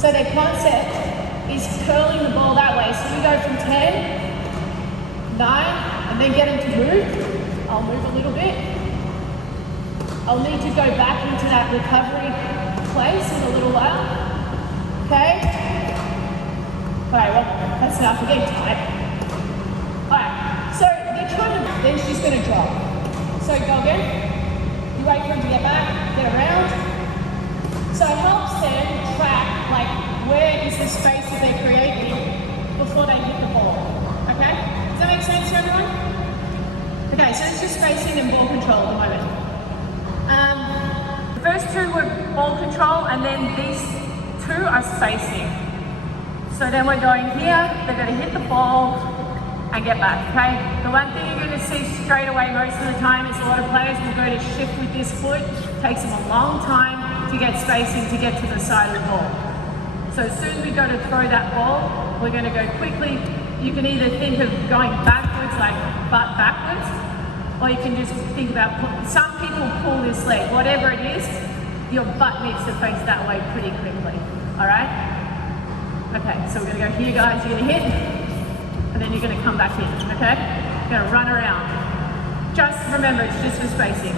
So their concept is curling the ball that way. So we go from 10, 9, and then get them to move. I'll move a little bit. I'll need to go back into that recovery place in a little while. Okay? Alright, well, that's enough. We're getting tired. Alright, so they're trying to, then she's going to drop. So go again. You wait for him to get back, get around. So it helps them track, like, where is the space that they're creating before they hit the ball. Okay? Does that make sense to everyone? Okay, so it's just spacing and ball control at the moment. The first two were ball control, and then these two are spacing. So then we're going here, they're going to hit the ball and get back, okay? The one thing you're going to see straight away most of the time is a lot of players will go to shift with this foot. It takes them a long time to get spacing to get to the side of the ball. So as soon as we go to throw that ball, we're going to go quickly. You can either think of going backwards, like butt backwards, or you can just think about, some people pull this leg, whatever it is, your butt needs to face that way pretty quickly, all right? Okay, so we're gonna go here, guys, you're gonna hit, and then you're gonna come back in, okay? You're gonna run around. Just remember, it's just for spacing.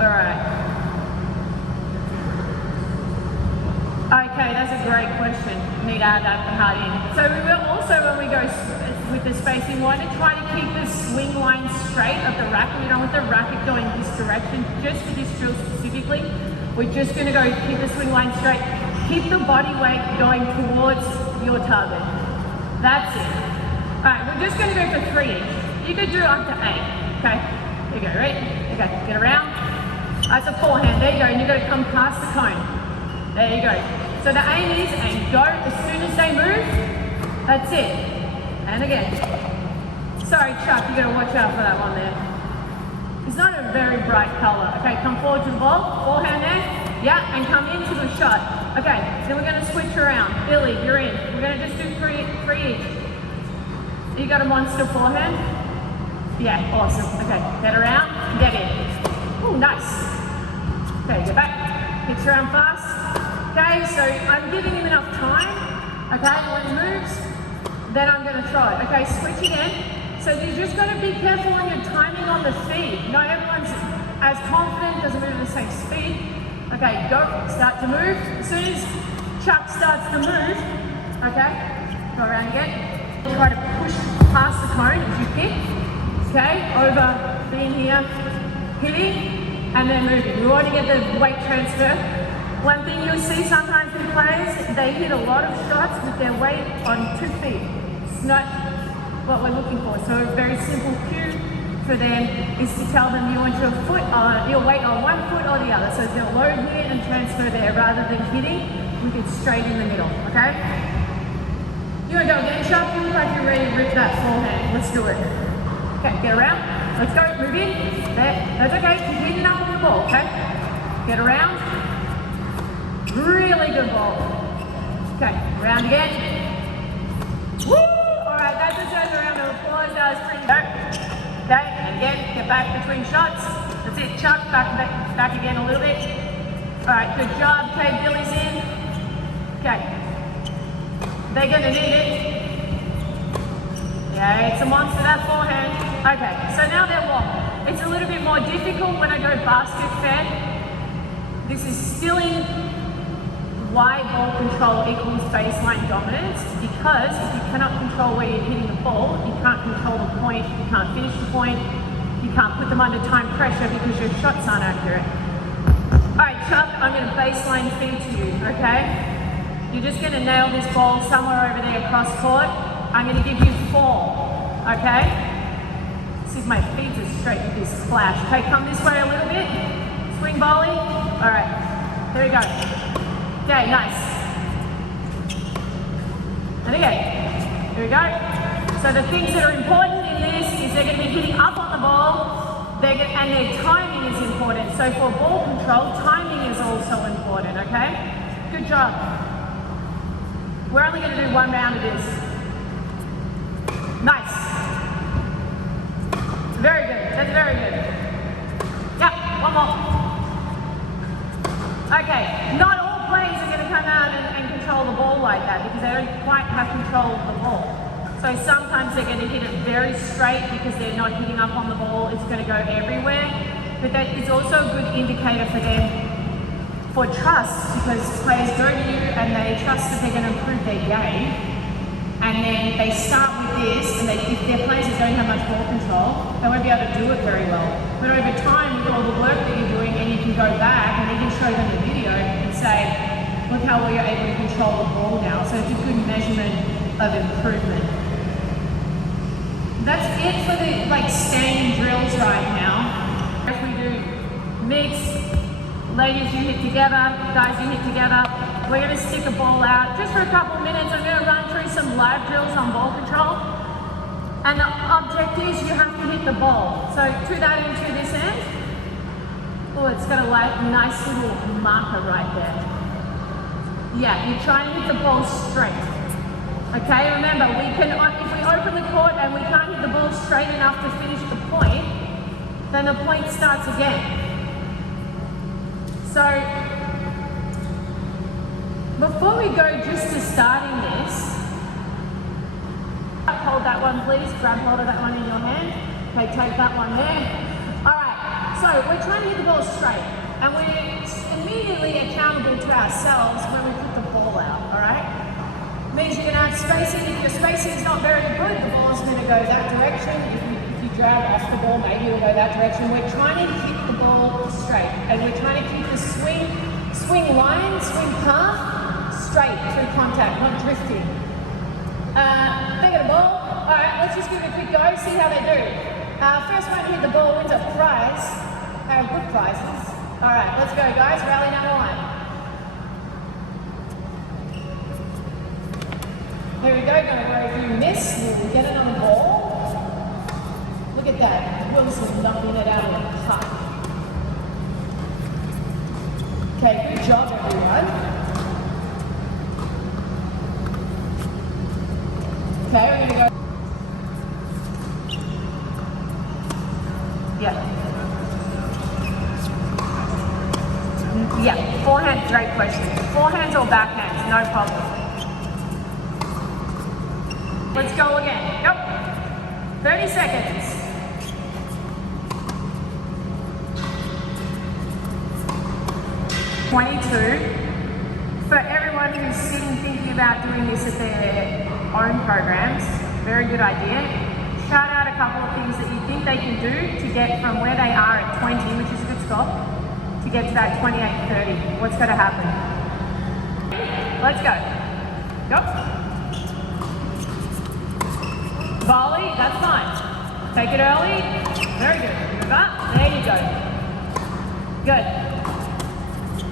All right. Okay, that's a great question. You need to add that part in. So we will also, when we go with the spacing, we want to try to keep the swing line straight of the racket. We don't want the racket going this direction. Just for this drill specifically, we're just going to go keep the swing line straight. Keep the body weight going towards your target. That's it. All right, we're just going to go for 3 each. You could do up to 8. Okay, there you go, right? Okay, get around. That's a forehand. There you go, and you've got to come past the cone. There you go. So the aim is, and go as soon as they move. That's it. And again. Sorry, Chuck, you got to watch out for that one there. It's not a very bright color. Okay, come forward to the ball. Forehand there. Yeah, and come into the shot. Okay, then we're going to switch around. Billy, you're in. We're going to just do 3 each. You got a monster forehand? Yeah, awesome. Okay, get around, get in. Oh, nice. Okay, get back. Hits around fast. Okay, so I'm giving him enough time. Okay, when he moves, then I'm going to throw it. Okay, switch again. So you just got to be careful on your timing on the feed. Not everyone's as confident, doesn't move at the same speed. Okay, go, start to move. As soon as Chuck starts to move, okay, go around again. Try to push past the cone as you kick. Okay, over being here, hitting, and then moving. We want to get the weight transfer. One thing you'll see sometimes with players, they hit a lot of shots with their weight on 2 feet. It's not what we're looking for. So a very simple cue for them is to tell them you want your weight on 1 foot or the other. So they'll load here and transfer there rather than hitting with it straight in the middle, okay? You want to go again, Chuck? You look like you're ready to rip that forehand. Let's do it. Okay, get around. Let's go, move in. There, that's okay. Keep hitting up on the ball, okay? Get around. Really good ball. Okay, round again. Woo! Alright, that deserves a round of applause. That was pretty good. Okay, and again, get back between shots. That's it, Chuck, back again a little bit. Alright, good job. Okay, Billy's in. Okay. They're gonna need it. Yeah, it's a monster, that forehand. Okay, so now they're what? It's a little bit more difficult when I go basket fed. This is still in why ball control equals baseline dominance, because if you cannot control where you're hitting the ball, you can't control the point, you can't finish the point, you can't put them under time pressure because your shots aren't accurate. Alright, Chuck, I'm going to baseline feed to you, okay? You're just going to nail this ball somewhere over there across court. I'm going to give you 4, okay? This is my feet are straight with this splash. Okay, come this way a little bit. Swing volley. Alright, here we go. Okay, nice. And again, here we go. So the things that are important in this is they're going to be hitting up on the ball, and their timing is important. So for ball control, timing is also important, okay? Good job. We're only going to do 1 round of this. Nice. Very good, that's very good. Yeah, 1 more. Okay, not all players are going to come out and control the ball like that because they don't quite have control of the ball. So sometimes they're going to hit it very straight because they're not hitting up on the ball. It's going to go everywhere. But that is also a good indicator for them for trust, because players go to you and they trust that they're going to improve their game. And then they start with this, and if their players don't have much ball control, they won't be able to do it very well. But over time, with all the work that you're doing, and you can go back and you can show them the video and say, look how well you're able to control the ball now. So it's a good measurement of improvement. That's it for the standing drills right now. If we do mix, ladies you hit together, guys you hit together, we're going to stick a ball out just for a couple of minutes. I'm going to run through some live drills on ball control. And the object is you have to hit the ball. So to that end, to this end. Oh, it's got a nice little marker right there. Yeah, you're trying to hit the ball straight. Okay, remember, if we open the court and we can't hit the ball straight enough to finish the point, then the point starts again. So, before we go just to starting this, hold that one please, grab hold of that one in your hand. Okay, take that one there. Alright, so we're trying to hit the ball straight, and we're immediately accountable to ourselves when we put the ball out, alright? Means you're going to have spacing. If your spacing is not very good, the ball is going to go that direction. If you drag off the ball, maybe it'll go that direction. We're trying to hit the ball straight, and we're trying to keep the swing path straight through contact, not drifting. They get a ball. All right, let's just give it a quick go, see how they do. First one to hit the ball wins a prize. Good prizes. All right, let's go, guys. Rally number one. There we go, don't worry if you miss, we'll get another ball. Look at that, Wilson knocking it out of the park. Okay, good job everyone. Okay, we're gonna go. Yeah, forehand, great question. Forehands or backhands, no problem. Let's go again. Yep. 30 seconds. For everyone who's sitting thinking about doing this at their own programs, very good idea. Shout out a couple of things that you think they can do to get from where they are at 20, which is a good stop, to get to that 28-30. What's going to happen? Let's go. Yep. Volley, that's fine. Take it early. Very good. Move up. There you go. Good.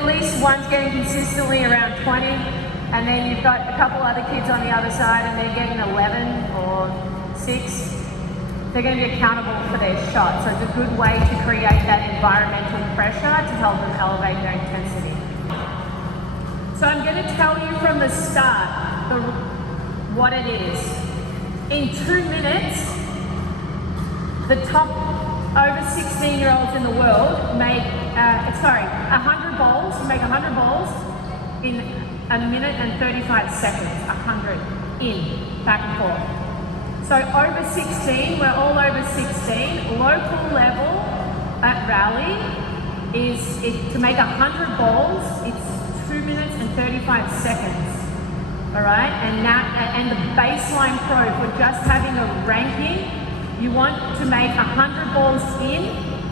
At least one's getting consistently around 20, and then you've got a couple other kids on the other side and they're getting 11 or 6. They're going to be accountable for their shot. So it's a good way to create that environmental pressure to help them elevate their intensity. So I'm going to tell you from the start what it is. In 2 minutes, the top over 16-year-olds in the world make, 100 balls. You make 100 balls in a minute and 35 seconds. 100 in, back and forth. So over 16, we're all over 16. Local level at Rally is to make 100 balls. It's 2 minutes and 35 seconds. All right, and the baseline pro for just having a ranking, you want to make 100 balls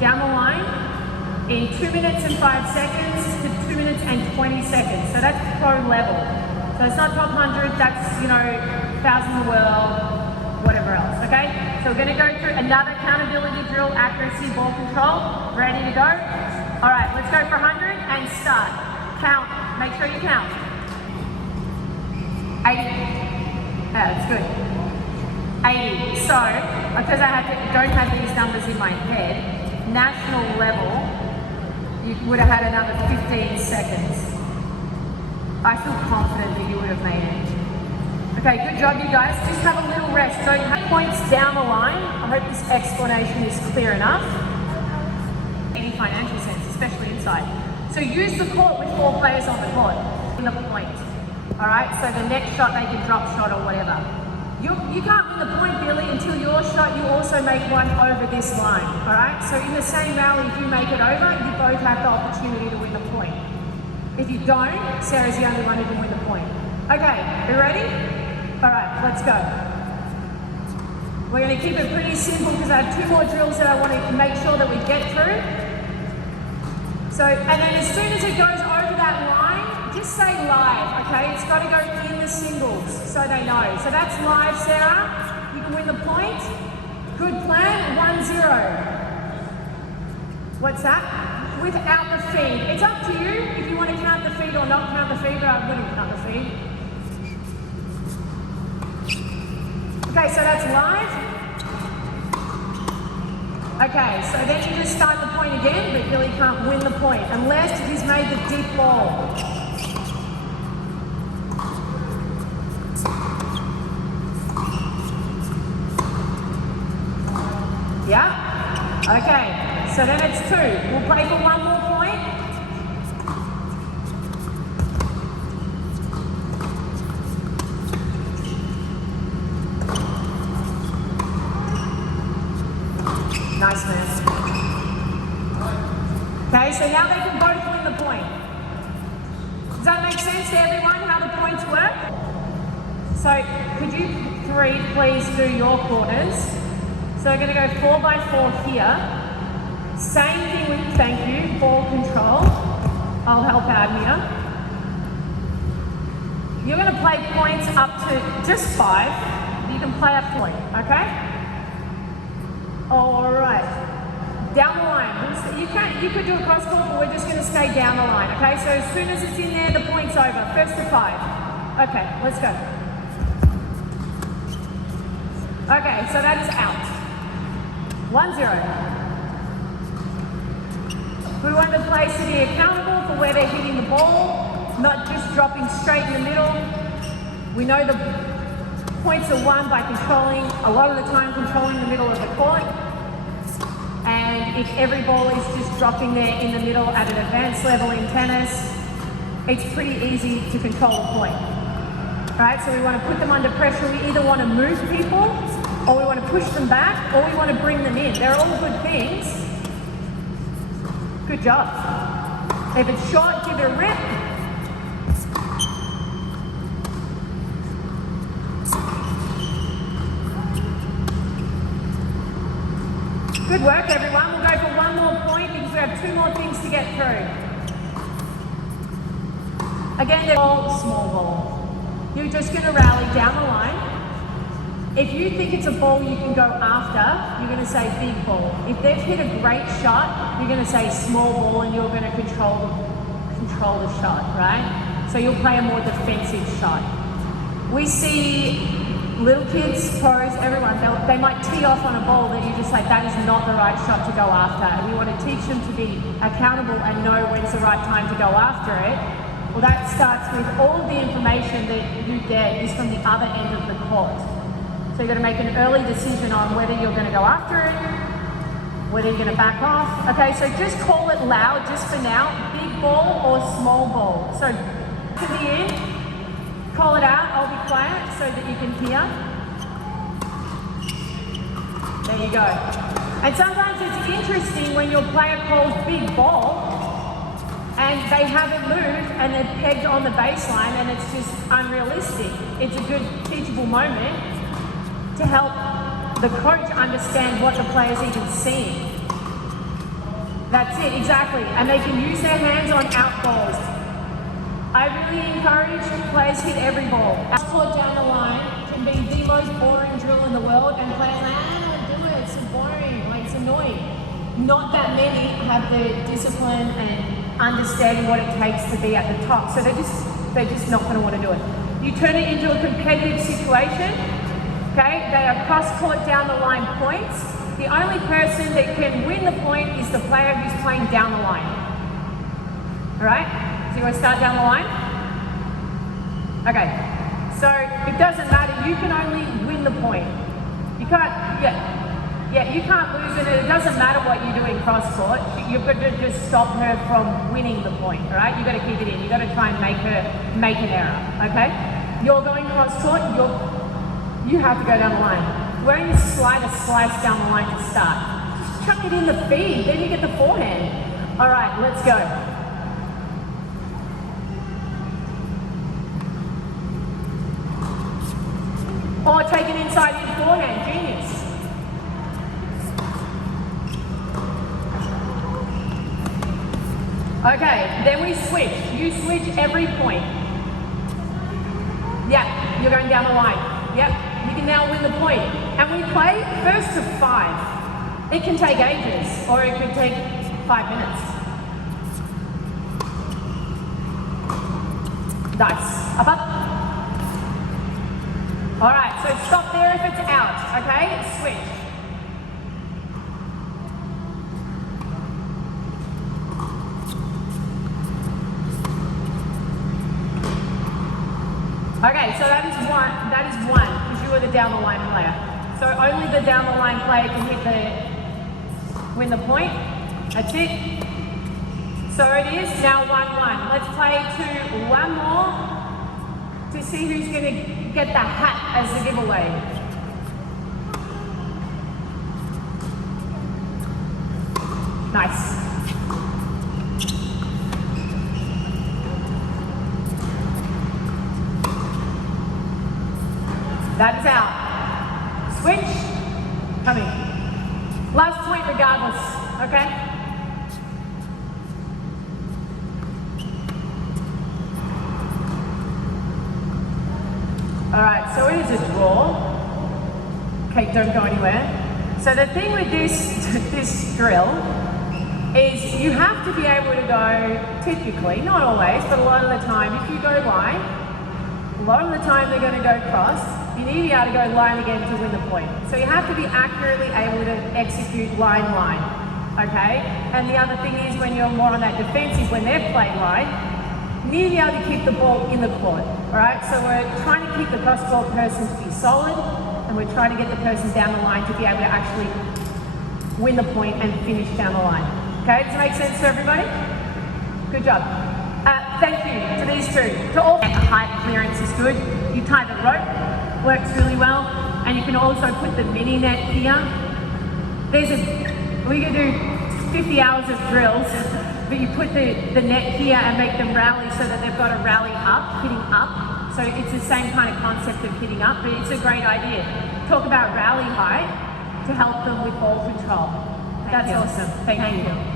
down the line in 2 minutes and 5 seconds to 2 minutes and 20 seconds. So that's pro level. So it's not top 100, that's, 1,000 in the world, whatever else, okay? So we're gonna go through another accountability drill, accuracy, ball control. Ready to go? All right, let's go for 100 and start. Count, make sure you count. 80. That's good. 80. So, because don't have these numbers in my head, national level, you would have had another 15 seconds. I feel confident that you would have made it. Okay, good job you guys. Just have a little rest. Don't have points down the line. I hope this explanation is clear enough. Any financial sense, especially inside. So use the court with 4 players on the court in the point. All right, so the next shot they can drop shot or whatever. You can't win the point, Billy, until your shot you also make one over this line. All right, so in the same rally, if you make it over, you both have the opportunity to win the point. If you don't, Sarah's the only one who can win the point. Okay, you ready? All right, let's go. We're going to keep it pretty simple because I have 2 more drills that I want to make sure that we get through. So, and then as soon as it goes over that line, just say live, okay? It's got to go in the singles so they know. So that's live, Sarah. You can win the point. Good plan, 1-0. What's that? Without the feed. It's up to you if you want to count the feed or not count the feed, but I'm going to count the feed. Okay, so that's live. Okay, so then you just start the point again, but Billy can't win the point unless he's made the deep ball. Yeah? Okay, so then it's 2. We'll play for 1 more point. Nice man. Okay, so now they can both win the point. Does that make sense to everyone, how the points work? So, could you 3 please do your corners? So we're going to go 4 by 4 here. Same thing with, thank you, ball control. I'll help out here. You're going to play points up to just 5. You can play a point, okay? All right. Down the line. You could do a cross court, but we're just going to stay down the line, okay? So as soon as it's in there, the point's over. 1st to 5. Okay, let's go. Okay, so that is out. 1-0. We want the players to be accountable for where they're hitting the ball, not just dropping straight in the middle. We know the points are won by controlling, a lot of the time controlling the middle of the court. And if every ball is just dropping there in the middle at an advanced level in tennis, it's pretty easy to control the point. Right? So we want to put them under pressure. We either want to move people, or we want to push them back, or we want to bring them in. They're all good things. Good job. If it's short, give it a rip. Good work, everyone. We'll go for 1 more point because we have 2 more things to get through. Again, they're all small ball. You're just going to rally down the line. If you think it's a ball you can go after, you're going to say big ball. If they've hit a great shot, you're going to say small ball and you're going to control the shot, right? So you'll play a more defensive shot. We see little kids, pros, everyone, they might tee off on a ball that you just like, that is not the right shot to go after. And we want to teach them to be accountable and know when's the right time to go after it. Well, that starts with all of the information that you get is from the other end of the court. So you've got to make an early decision on whether you're going to go after it, whether you're going to back off. Okay, so just call it loud just for now, big ball or small ball. So to the end, call it out, I'll be quiet so that you can hear. There you go. And sometimes it's interesting when your player calls big ball and they haven't moved and they're pegged on the baseline and it's just unrealistic. It's a good teachable moment to help the coach understand what the player's even seeing. That's it, exactly. And they can use their hands on out balls. I really encourage players hit every ball. Out court down the line can be the most boring drill in the world and players like, I don't do it, it's so boring, like it's annoying. Not that many have the discipline and understanding what it takes to be at the top. So they're just not gonna want to do it. You turn it into a competitive situation. Okay, they are cross-court down the line points. The only person that can win the point is the player who's playing down the line. All right, so you want to start down the line? Okay, so it doesn't matter, you can only win the point. You can't, Yeah, you can't lose it. It doesn't matter what you do in cross court. You've got to just stop her from winning the point, all right? You've got to keep it in. You've got to try and make her make an error, okay? You're going cross court, you have to go down the line. We're going to slide a slice down the line to start. Just chuck it in the feed, then you get the forehand. All right, let's go. Or take it inside in forehand, genius. Okay, then we switch. You switch every point. Yeah, you're going down the line. Yep, you can now win the point. And we play first to 5. It can take ages, or it could take 5 minutes. Nice. Up, up. All right, so stop there if it's out, okay? Switch. Okay, so that is one, because you are the down the line player. So only the down the line player can win the point. That's it. So it is now 1-1. Let's play to one more to see who's going to get the hat as the giveaway. Nice. That is out. Switch. Coming. Last point regardless, okay? All right, so it is a draw. Okay, don't go anywhere. So the thing with this drill is you have to be able to go, typically, not always, but a lot of the time, if you go line, a lot of the time they're going to go cross. You need to be able to go line again to win the point. So you have to be accurately able to execute line, okay? And the other thing is when you're more on that defensive, when they're playing line, you need to be able to keep the ball in the court, all right? So we're trying to keep the cross-court person to be solid, and we're trying to get the person down the line to be able to actually win the point and finish down the line. Okay, does it make sense to everybody? Good job. Thank you to these two. To all, the height clearance is good. You tie the rope, works really well, and you can also put the mini net here. We can do 50 hours of drills, but you put the net here and make them rally so that they've got to rally up, hitting up. So it's the same kind of concept of hitting up, but it's a great idea. Talk about rally height to help them with ball control. That's awesome. Thank you.